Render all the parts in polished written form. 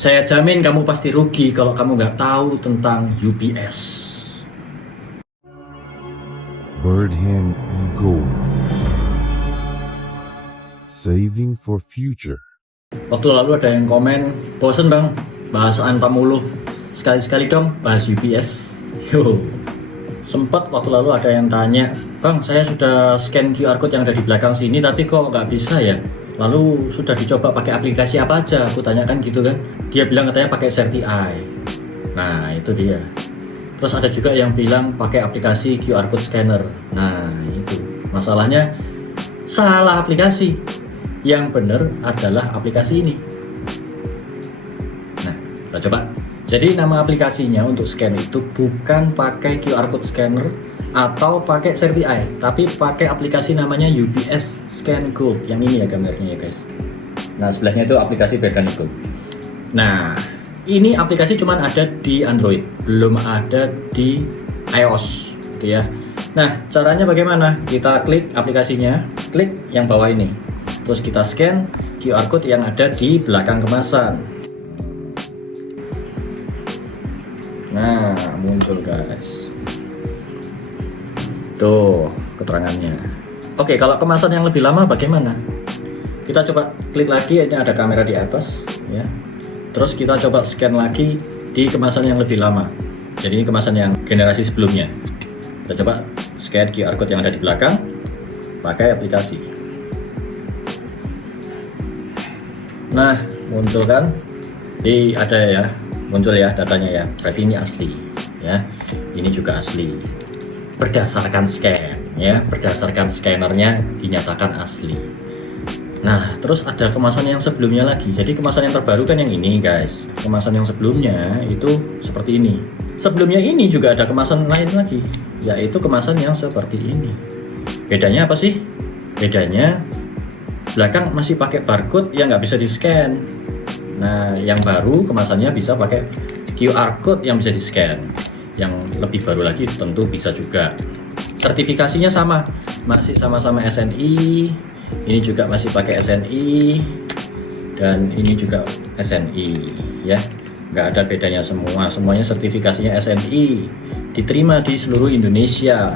Saya jamin kamu pasti rugi kalau kamu nggak tahu tentang UPS. Birdhand Eagle. Saving for future. Waktu lalu ada yang komen, bosen bang, bahas antam mulu. Sekali-sekali dong bahas UPS. Yo. Sempat waktu lalu ada yang tanya, bang saya sudah scan QR code yang ada di belakang sini tapi kok nggak bisa ya? Lalu sudah dicoba pakai aplikasi apa aja? Aku tanyakan gitu kan. Dia bilang katanya pakai CertiEye. Nah itu dia. Terus ada juga yang bilang pakai aplikasi QR code scanner. Nah itu masalahnya salah aplikasi. Yang benar adalah aplikasi ini. Nah kita coba. Jadi nama aplikasinya untuk scan itu bukan pakai QR code scanner atau pakai CertiEye, tapi pakai aplikasi namanya UPS Scan Go. Yang ini ya gambarnya ya guys. Nah sebelahnya itu aplikasi Birdhand Eagle. Nah ini aplikasi cuma ada di Android, belum ada di iOS gitu ya. Nah caranya bagaimana? Kita klik aplikasinya, klik yang bawah ini, terus kita scan QR code yang ada di belakang kemasan. Nah muncul guys, tuh keterangannya. Oke, kalau kemasan yang lebih lama bagaimana? Kita coba klik lagi, ini ada kamera di atas ya. Terus kita coba scan lagi di kemasan yang lebih lama. Jadi ini kemasan yang generasi sebelumnya. Kita coba scan QR code yang ada di belakang pakai aplikasi. Nah muncul kan? Ini ada ya, muncul ya datanya ya. Berarti ini asli ya. Ini juga asli. Berdasarkan scan ya, berdasarkan scannernya dinyatakan asli. Nah terus ada kemasan yang sebelumnya lagi. Jadi kemasan yang terbaru kan yang ini guys. Kemasan yang sebelumnya itu seperti ini. Sebelumnya ini juga ada kemasan lain lagi, yaitu kemasan yang seperti ini. Bedanya apa sih? Bedanya belakang masih pakai barcode yang nggak bisa di scan. Nah yang baru kemasannya bisa pakai QR code yang bisa di scan. Yang lebih baru lagi tentu bisa juga. Sertifikasinya sama, masih sama-sama SNI. Ini juga masih pakai SNI, dan ini juga SNI ya, nggak ada bedanya semuanya sertifikasinya SNI, diterima di seluruh Indonesia.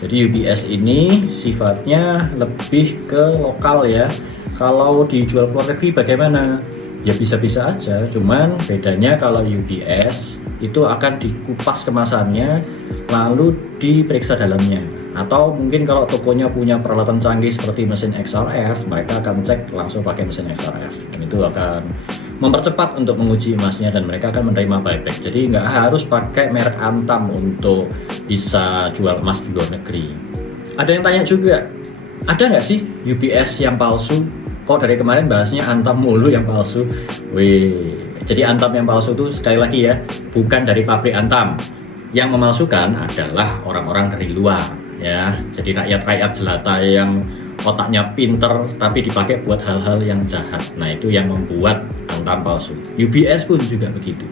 Jadi UPS ini sifatnya lebih ke lokal ya. Kalau dijual ke luar negeri bagaimana? Ya bisa-bisa aja, cuman bedanya kalau UPS itu akan dikupas kemasannya lalu diperiksa dalamnya. Atau mungkin kalau tokonya punya peralatan canggih seperti mesin XRF, mereka akan cek langsung pakai mesin XRF, dan itu akan mempercepat untuk menguji emasnya dan mereka akan menerima buyback. Jadi nggak harus pakai merek Antam untuk bisa jual emas di luar negeri. Ada yang tanya juga, ada nggak sih UPS yang palsu? Kok dari kemarin bahasnya Antam mulu yang palsu? Wih, jadi Antam yang palsu itu sekali lagi ya, bukan dari pabrik Antam. Yang memalsukan adalah orang-orang dari luar ya. Jadi rakyat-rakyat jelata yang otaknya pinter tapi dipakai buat hal-hal yang jahat. Nah itu yang membuat Antam palsu. UPS pun juga begitu.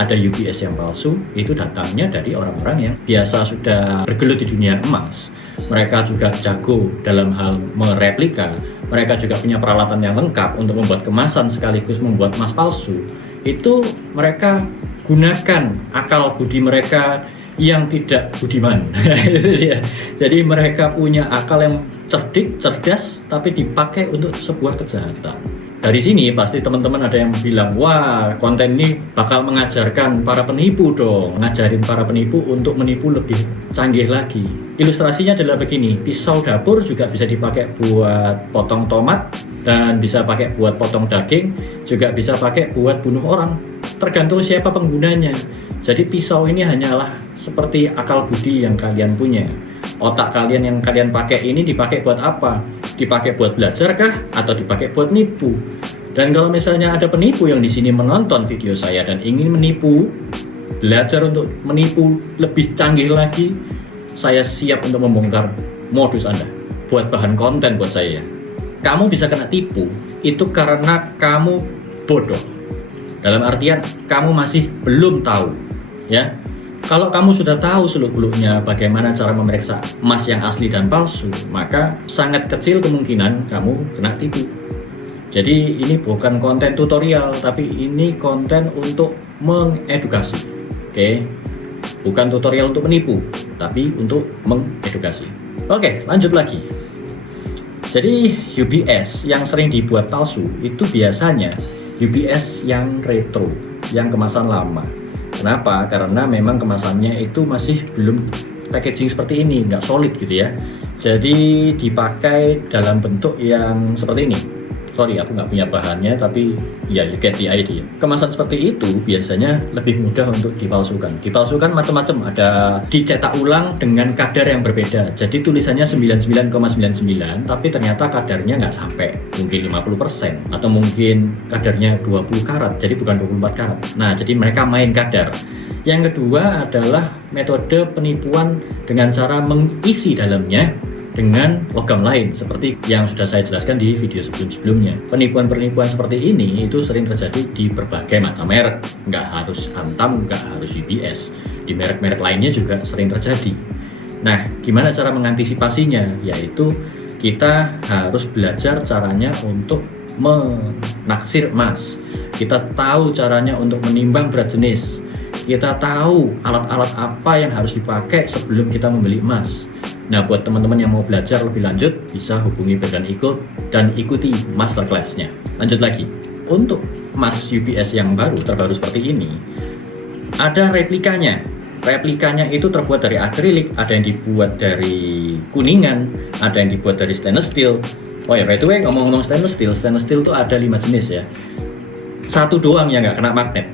Ada UPS yang palsu, itu datangnya dari orang-orang yang biasa sudah bergelut di dunia emas. Mereka juga jago dalam hal mereplika. Mereka juga punya peralatan yang lengkap untuk membuat kemasan sekaligus membuat emas palsu. Itu mereka gunakan akal budi mereka yang tidak budiman. Jadi mereka punya akal yang cerdik, cerdas, tapi dipakai untuk sebuah kejahatan. Dari sini pasti teman-teman ada yang bilang, wah konten ini bakal mengajarkan para penipu dong, ngajarin para penipu untuk menipu lebih canggih lagi. Ilustrasinya adalah begini, pisau dapur juga bisa dipakai buat potong tomat, dan bisa pakai buat potong daging, juga bisa pakai buat bunuh orang. Tergantung siapa penggunanya. Jadi pisau ini hanyalah seperti akal budi yang kalian punya. Otak kalian yang kalian pakai ini dipakai buat apa? Dipakai buat belajar kah? Atau dipakai buat nipu? Dan kalau misalnya ada penipu yang di sini menonton video saya dan ingin menipu, belajar untuk menipu lebih canggih lagi, saya siap untuk membongkar modus Anda. Buat bahan konten buat saya. Kamu bisa kena tipu, itu karena kamu bodoh. Dalam artian kamu masih belum tahu, ya. Kalau kamu sudah tahu seluk-beluknya bagaimana cara memeriksa emas yang asli dan palsu, maka sangat kecil kemungkinan kamu kena tipu. Jadi ini bukan konten tutorial, tapi ini konten untuk mengedukasi. Oke, bukan tutorial untuk menipu, tapi untuk mengedukasi. Oke, lanjut lagi. Jadi UBS yang sering dibuat palsu itu biasanya UBS yang retro, yang kemasan lama. Kenapa? Karena memang kemasannya itu masih belum packaging seperti ini, nggak solid gitu ya. Jadi dipakai dalam bentuk yang seperti ini. Sorry, aku nggak punya bahannya, tapi ya you get the idea. Kemasan seperti itu biasanya lebih mudah untuk dipalsukan. Dipalsukan macam-macam, ada dicetak ulang dengan kadar yang berbeda. Jadi tulisannya 99,99, tapi ternyata kadarnya nggak sampai, mungkin 50%, atau mungkin kadarnya 20 karat, jadi bukan 24 karat. Nah, jadi mereka main kadar. Yang kedua adalah metode penipuan dengan cara mengisi dalamnya dengan logam lain seperti yang sudah saya jelaskan di video sebelum-sebelumnya. Penipuan-penipuan seperti ini itu sering terjadi di berbagai macam merek, nggak harus Antam, nggak harus UBS. Di merek-merek lainnya juga sering terjadi. Nah, gimana cara mengantisipasinya? Yaitu kita harus belajar caranya untuk menaksir emas. Kita tahu caranya untuk menimbang berat jenis. Kita tahu alat-alat apa yang harus dipakai sebelum kita membeli emas. Nah, buat teman-teman yang mau belajar lebih lanjut, bisa hubungi Berdan Eagle dan ikuti masterclass-nya. Lanjut lagi, untuk emas UBS yang terbaru seperti ini, ada replikanya. Replikanya itu terbuat dari akrilik, ada yang dibuat dari kuningan, ada yang dibuat dari stainless steel. Oh ya, by the way, ngomong-ngomong stainless steel itu ada 5 jenis ya. Satu doang yang nggak kena magnet,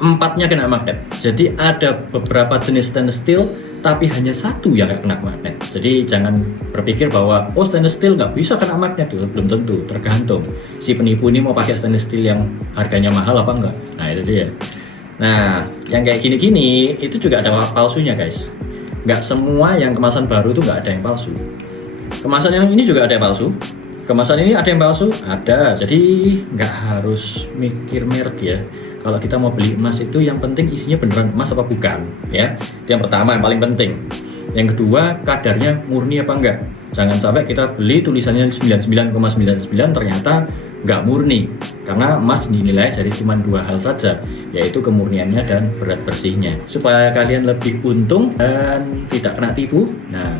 4-nya kena magnet. Jadi ada beberapa jenis stainless steel, tapi hanya satu yang nggak kena magnet. Jadi jangan berpikir bahwa stainless steel nggak bisa kena magnet, itu belum tentu, tergantung si penipu ini mau pakai stainless steel yang harganya mahal apa enggak. Nah, itu dia. Nah, yang kayak gini-gini itu juga ada palsunya guys. Nggak semua yang kemasan baru itu nggak ada yang palsu. Kemasan yang ini juga ada yang palsu. Kemasan ini ada yang palsu? Ada. Jadi nggak harus mikir merek ya. Kalau kita mau beli emas itu yang penting isinya beneran emas apa bukan ya. Itu yang pertama, yang paling penting. Yang kedua, kadarnya murni apa enggak. Jangan sampai kita beli tulisannya 99,99 ternyata nggak murni. Karena emas dinilai dari cuma 2 hal saja, yaitu kemurniannya dan berat bersihnya. Supaya kalian lebih untung dan tidak kena tipu, nah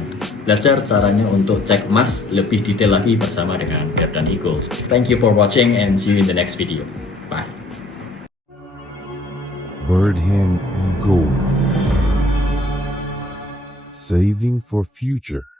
belajar caranya untuk cek emas lebih detail lagi bersama dengan Berdan Eagle. Thank you for watching and see you in the next video. Bye. Berdan Eagle. Saving for future.